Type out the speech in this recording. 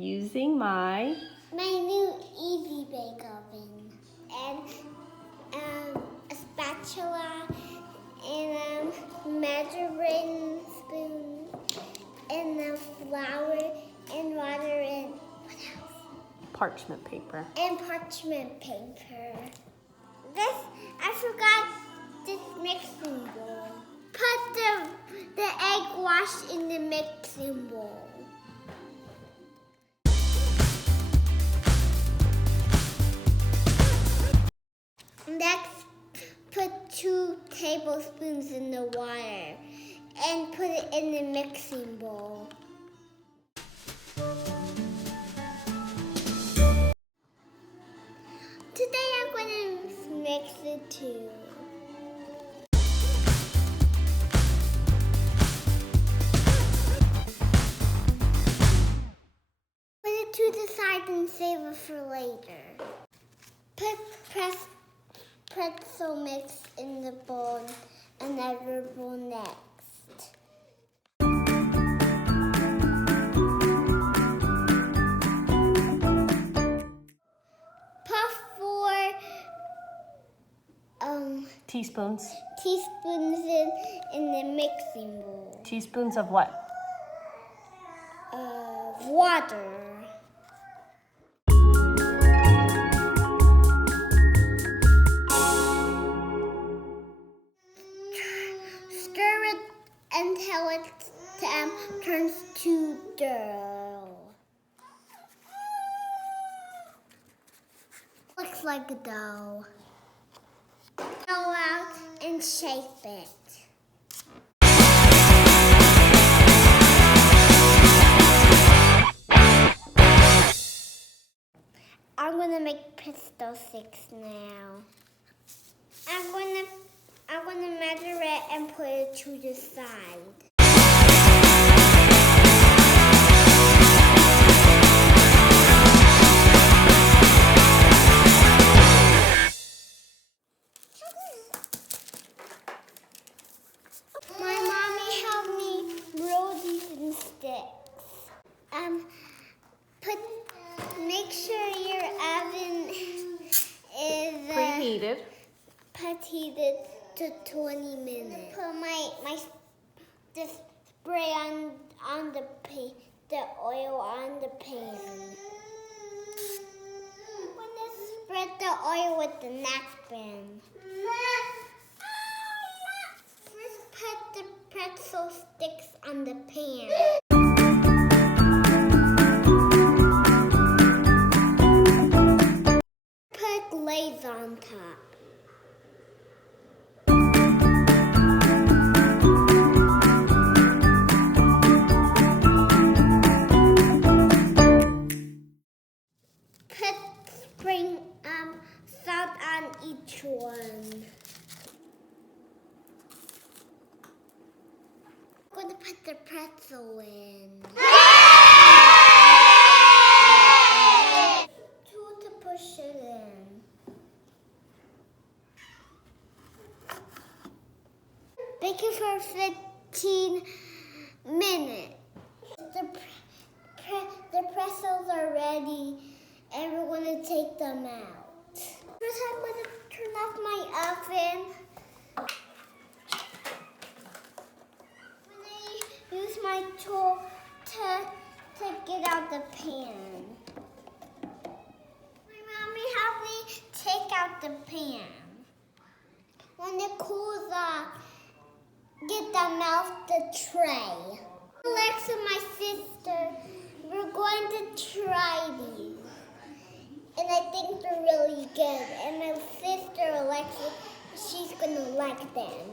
using my new Easy Bake Oven and a spatula and measuring spoon and flour and water and what else? parchment paper. And parchment paper. I forgot this mixing bowl. Put the egg wash in the mixing bowl. Next, put 2 tablespoons in the water and put it in the mixing bowl. Today I'm going to mix the two. Put it to the side and save it for later. Put pretzel mix in the bowl, another bowl next. Teaspoons. Teaspoons in the mixing bowl. Teaspoons of what? Water. Stir it until it turns to dough. Looks like a dough. Go out and shape it. I'm gonna make pretzel sticks now. I'm gonna measure it and put it to the side. Make sure your oven is preheated to 20 minutes. Put the spray on the oil on the pan. I'm gonna spread the oil with the napkin. First, put the pretzel sticks on the pan. Glaze on top. Put spring salt on each one. I'm going to put the pretzel in. To push it in. Bake it for 15 minutes. The pretzels are ready, and we're going to take them out. First, I'm going to turn off my oven. I'm going to use my tool to get out the pan. My mommy helped me take out the pan. When it cools off, get them off the tray. Alexa, my sister, we're going to try these. And I think they're really good. And my sister, Alexa, she's going to like them.